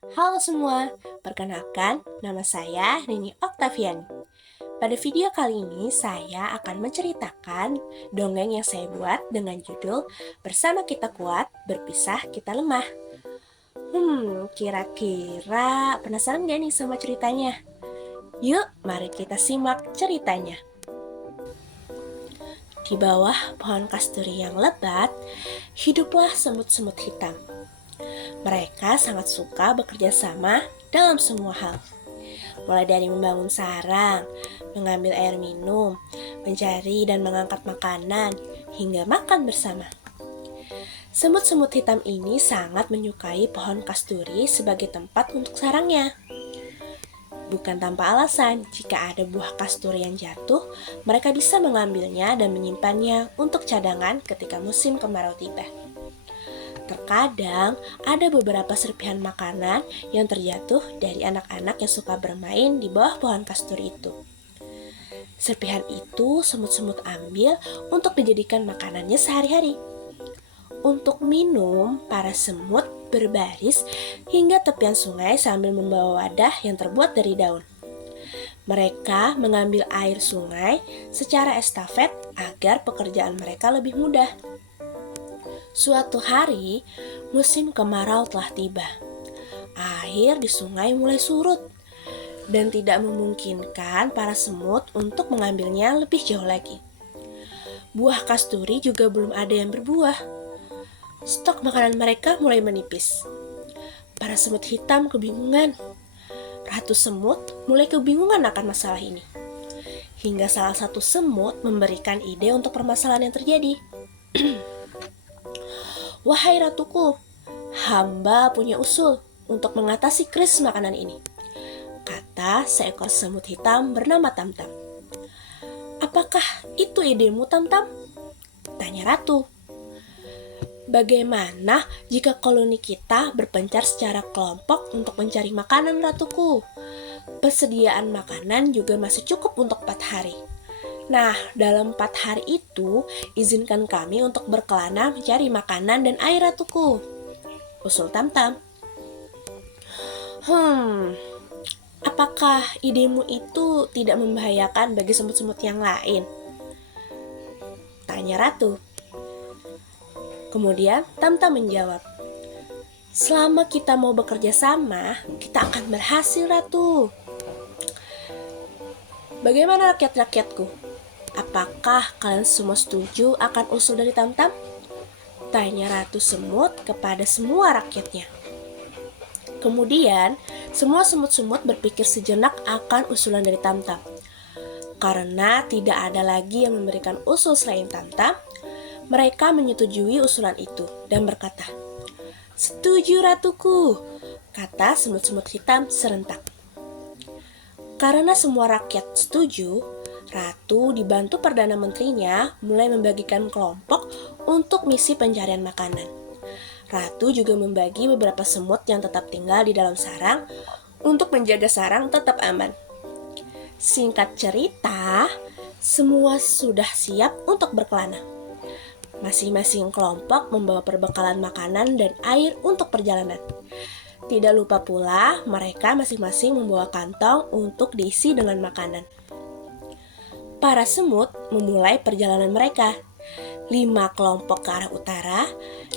Halo semua, perkenalkan nama saya Nini Oktaviani. Pada video kali ini saya akan menceritakan dongeng yang saya buat dengan judul Bersama Kita Kuat, Berpisah Kita Lemah. Kira-kira penasaran gak nih sama ceritanya? Yuk, mari kita simak ceritanya. Di bawah pohon kasturi yang lebat, hiduplah semut-semut hitam. Mereka sangat suka bekerja sama dalam semua hal. Mulai dari membangun sarang, mengambil air minum, mencari dan mengangkat makanan, hingga makan bersama. Semut-semut hitam ini sangat menyukai pohon kasturi sebagai tempat untuk sarangnya. Bukan tanpa alasan, jika ada buah kasturi yang jatuh, mereka bisa mengambilnya dan menyimpannya untuk cadangan ketika musim kemarau tiba. Terkadang ada beberapa serpihan makanan yang terjatuh dari anak-anak yang suka bermain di bawah pohon kasturi itu. Serpihan itu semut-semut ambil untuk dijadikan makanannya sehari-hari. Untuk minum, para semut berbaris hingga tepian sungai sambil membawa wadah yang terbuat dari daun. Mereka mengambil air sungai secara estafet agar pekerjaan mereka lebih mudah. Suatu hari, musim kemarau telah tiba. Air di sungai mulai surut dan tidak memungkinkan para semut untuk mengambilnya lebih jauh lagi. Buah kasturi juga belum ada yang berbuah. Stok makanan mereka mulai menipis. Para semut hitam kebingungan. Ratu semut mulai kebingungan akan masalah ini. Hingga salah satu semut memberikan ide untuk permasalahan yang terjadi. Wahai ratuku, hamba punya usul untuk mengatasi krisis makanan ini, kata seekor semut hitam bernama Tamtam. Apakah itu idemu, Tamtam? Tanya ratu. Bagaimana jika koloni kita berpencar secara kelompok untuk mencari makanan, ratuku? Persediaan makanan juga masih cukup untuk 4 hari. Nah, dalam 4 hari itu, izinkan kami untuk berkelana mencari makanan dan air, ratuku, usul Tamtam. Apakah idemu itu tidak membahayakan bagi semut-semut yang lain? Tanya ratu. Kemudian Tamtam menjawab, selama kita mau bekerja sama, kita akan berhasil, ratu. Bagaimana rakyat-rakyatku? Apakah kalian semua setuju akan usul dari Tamtam? Tanya ratu semut kepada semua rakyatnya. Kemudian, semua semut-semut berpikir sejenak akan usulan dari Tamtam. Karena tidak ada lagi yang memberikan usul selain Tamtam, mereka menyetujui usulan itu dan berkata, "Setuju, ratuku," kata semut-semut hitam serentak. Karena semua rakyat setuju, ratu dibantu Perdana Menterinya mulai membagikan kelompok untuk misi pencarian makanan. Ratu juga membagi beberapa semut yang tetap tinggal di dalam sarang untuk menjaga sarang tetap aman. Singkat cerita, semua sudah siap untuk berkelana. Masing-masing kelompok membawa perbekalan makanan dan air untuk perjalanan. Tidak lupa pula, mereka masing-masing membawa kantong untuk diisi dengan makanan. Para semut memulai perjalanan mereka. 5 kelompok ke arah utara,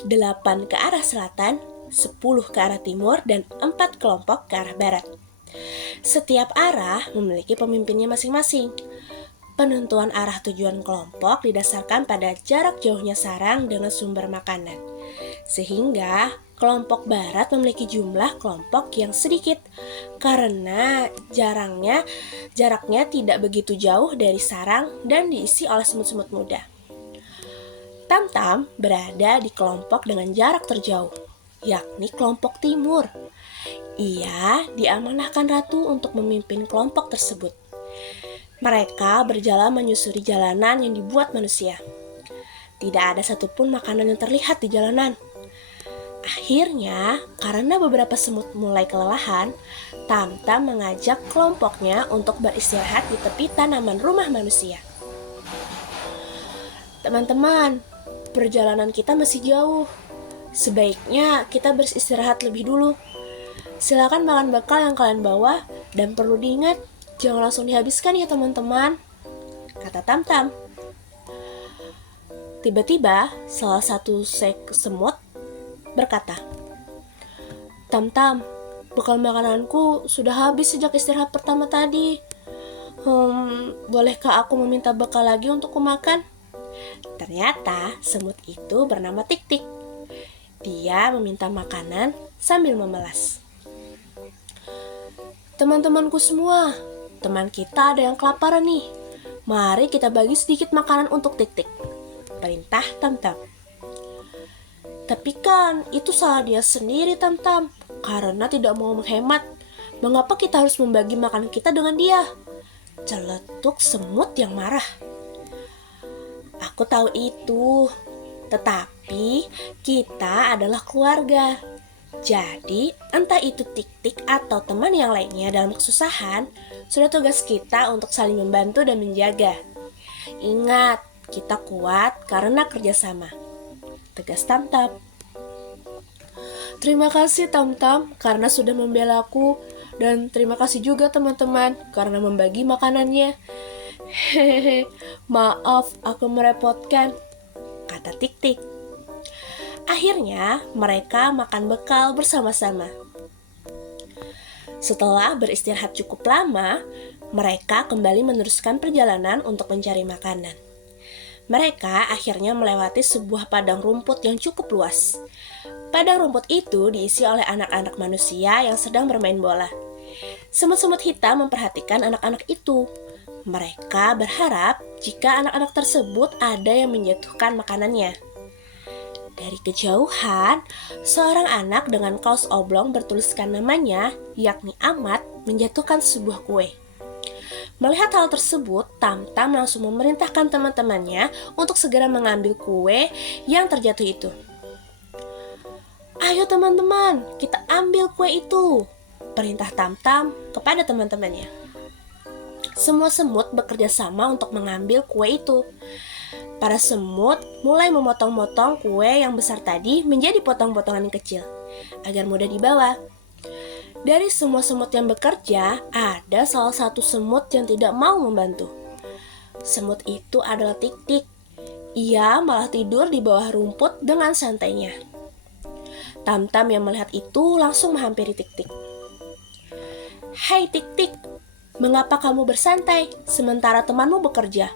8 ke arah selatan, 10 ke arah timur, dan 4 kelompok ke arah barat. Setiap arah memiliki pemimpinnya masing-masing. Penentuan arah tujuan kelompok didasarkan pada jarak jauhnya sarang dengan sumber makanan. Sehingga kelompok barat memiliki jumlah kelompok yang sedikit karena jaraknya tidak begitu jauh dari sarang dan diisi oleh semut-semut muda. Tamtam berada di kelompok dengan jarak terjauh, yakni kelompok timur. Ia diamanahkan ratu untuk memimpin kelompok tersebut. Mereka berjalan menyusuri jalanan yang dibuat manusia. Tidak ada satupun makanan yang terlihat di jalanan. Akhirnya, karena beberapa semut mulai kelelahan, Tamtam mengajak kelompoknya untuk beristirahat di tepi tanaman rumah manusia. Teman-teman, perjalanan kita masih jauh. Sebaiknya kita beristirahat lebih dulu. Silakan makan bekal yang kalian bawa dan perlu diingat, jangan langsung dihabiskan ya teman-teman, kata Tamtam. Tiba-tiba salah satu semut berkata, Tamtam, bekal makananku sudah habis sejak istirahat pertama tadi. Bolehkah aku meminta bekal lagi untuk kumakan? Ternyata semut itu bernama Tik-Tik. Dia meminta makanan sambil memelas. Teman-temanku semua, teman kita ada yang kelaparan nih. Mari kita bagi sedikit makanan untuk Tik-Tik, perintah Tamtam. Tapi kan itu salah dia sendiri, Tamtam, karena tidak mau menghemat. Mengapa kita harus membagi makanan kita dengan dia? Celetuk semut yang marah. Aku tahu itu, tetapi kita adalah keluarga. Jadi, entah itu Tik-Tik atau teman yang lainnya dalam kesusahan, sudah tugas kita untuk saling membantu dan menjaga. Ingat, kita kuat karena kerjasama, tegas Tamtam. Terima kasih Tamtam karena sudah membela aku, dan terima kasih juga teman-teman karena membagi makanannya. Hehehe, maaf aku merepotkan, kata Tik-Tik. Akhirnya mereka makan bekal bersama-sama. Setelah beristirahat cukup lama, mereka kembali meneruskan perjalanan untuk mencari makanan. Mereka akhirnya melewati sebuah padang rumput yang cukup luas. Padang rumput itu diisi oleh anak-anak manusia yang sedang bermain bola. Semut-semut hitam memperhatikan anak-anak itu. Mereka berharap jika anak-anak tersebut ada yang menjatuhkan makanannya. Dari kejauhan, seorang anak dengan kaos oblong bertuliskan namanya, yakni Ahmad, menjatuhkan sebuah kue. Melihat hal tersebut, Tamtam langsung memerintahkan teman-temannya untuk segera mengambil kue yang terjatuh itu. Ayo teman-teman, kita ambil kue itu, perintah Tamtam kepada teman-temannya. Semua semut bekerja sama untuk mengambil kue itu. Para semut mulai memotong-motong kue yang besar tadi menjadi potong-potongan kecil, agar mudah dibawa. Dari semua semut yang bekerja, ada salah satu semut yang tidak mau membantu. Semut itu adalah Tik-Tik. Ia malah tidur di bawah rumput dengan santainya. Tamtam yang melihat itu langsung menghampiri Tik-Tik. Hai Tik-Tik, mengapa kamu bersantai sementara temanmu bekerja?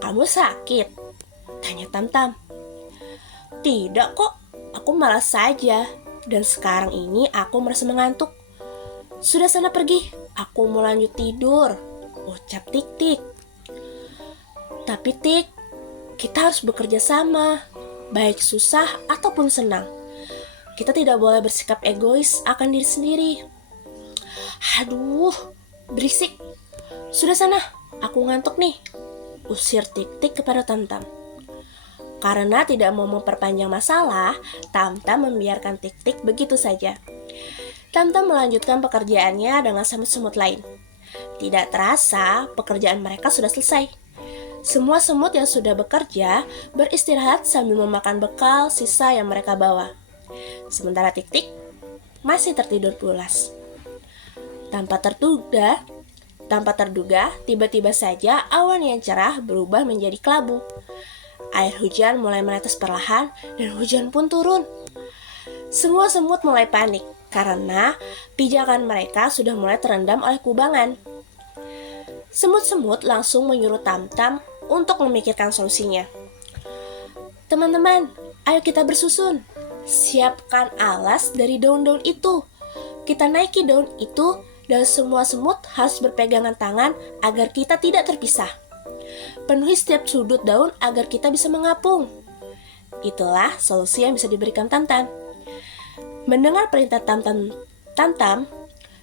Kamu sakit? Tanya Tamtam. Tidak kok, aku malas saja. Dan sekarang ini aku merasa mengantuk. Sudah sana pergi, aku mau lanjut tidur, ucap Tik-Tik. Tapi Tik, kita harus bekerja sama, baik susah ataupun senang. Kita tidak boleh bersikap egois akan diri sendiri. Aduh, berisik. Sudah sana, aku ngantuk nih, usir Tik-Tik kepada Tamtam. Karena tidak mau memperpanjang masalah, Tamtam membiarkan Tik-Tik begitu saja. Tamtam melanjutkan pekerjaannya dengan semut-semut lain. Tidak terasa, pekerjaan mereka sudah selesai. Semua semut yang sudah bekerja beristirahat sambil memakan bekal sisa yang mereka bawa. Sementara Tik-Tik masih tertidur pulas. Tanpa terduga, tiba-tiba saja awan yang cerah berubah menjadi kelabu. Air hujan mulai menetes perlahan dan hujan pun turun. Semua semut mulai panik karena pijakan mereka sudah mulai terendam oleh kubangan. Semut-semut langsung menyuruh Tamtam untuk memikirkan solusinya. Teman-teman, ayo kita bersusun. Siapkan alas dari daun-daun itu. Kita naiki daun itu dan semua semut harus berpegangan tangan agar kita tidak terpisah. Penuhi setiap sudut daun agar kita bisa mengapung. Itulah solusi yang bisa diberikan Tamtam. Mendengar perintah Tamtam,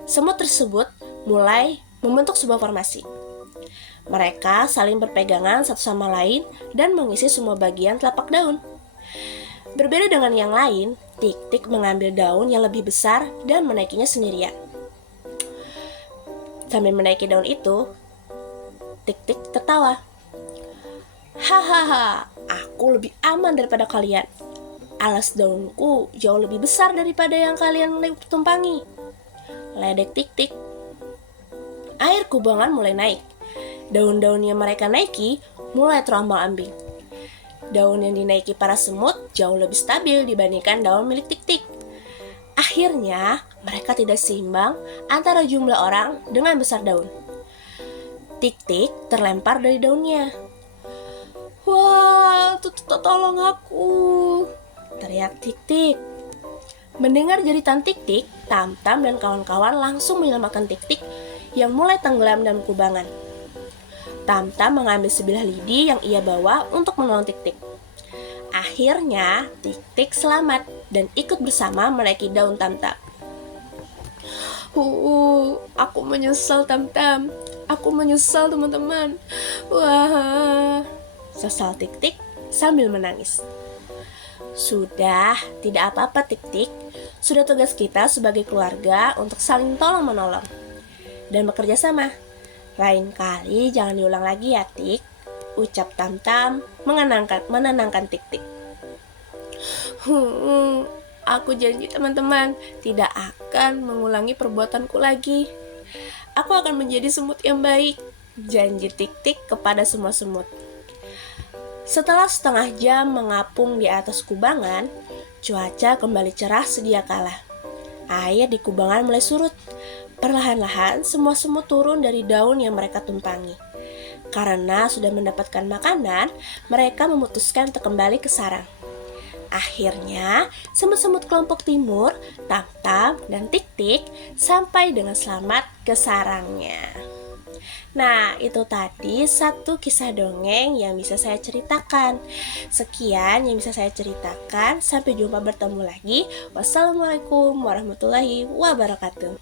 semut tersebut mulai membentuk sebuah formasi. Mereka saling berpegangan satu sama lain dan mengisi semua bagian telapak daun. Berbeda dengan yang lain, Tik-Tik mengambil daun yang lebih besar dan menaikinya sendirian. Sambil menaiki daun itu, Tik-Tik tertawa. Hahaha, aku lebih aman daripada kalian. Alas daunku jauh lebih besar daripada yang kalian tumpangi. Ledek tik-tik. Air kubangan mulai naik. Daun-daun yang mereka naiki mulai terombang-ambing. Daun yang dinaiki para semut jauh lebih stabil dibandingkan daun milik tik-tik. Akhirnya, mereka tidak seimbang antara jumlah orang dengan besar daun. Tik-tik terlempar dari daunnya. "Wah, tolong aku!" teriak tik-tik. Mendengar jeritan tik-tik, Tam-Tam dan kawan-kawan langsung menyelamatkan tik-tik yang mulai tenggelam dalam kubangan. Tam-Tam mengambil sebilah lidi yang ia bawa untuk menolong tik-tik. Akhirnya, tik-tik selamat dan ikut bersama menaiki daun Tam-Tam. Aku menyesal Tam-Tam. Aku menyesal teman-teman. Wah, sesal tik-tik sambil menangis. Sudah, tidak apa-apa tik-tik. Sudah tugas kita sebagai keluarga untuk saling tolong-menolong dan bekerja sama. Lain kali jangan diulang lagi ya, Tik, ucap Tam-Tam menenangkan tik-tik. Aku janji teman-teman, tidak akan mengulangi perbuatanku lagi. Aku akan menjadi semut yang baik, janji tik-tik kepada semua semut. Setelah setengah jam mengapung di atas kubangan, cuaca kembali cerah sedia kala. Air di kubangan mulai surut. Perlahan-lahan semua semut turun dari daun yang mereka tumpangi. Karena sudah mendapatkan makanan, mereka memutuskan untuk kembali ke sarang. Akhirnya, semut-semut kelompok timur, Tam-Tam, dan Tik-Tik sampai dengan selamat ke sarangnya. Nah, itu tadi satu kisah dongeng yang bisa saya ceritakan. Sekian yang bisa saya ceritakan. Sampai jumpa bertemu lagi. Wassalamualaikum warahmatullahi wabarakatuh.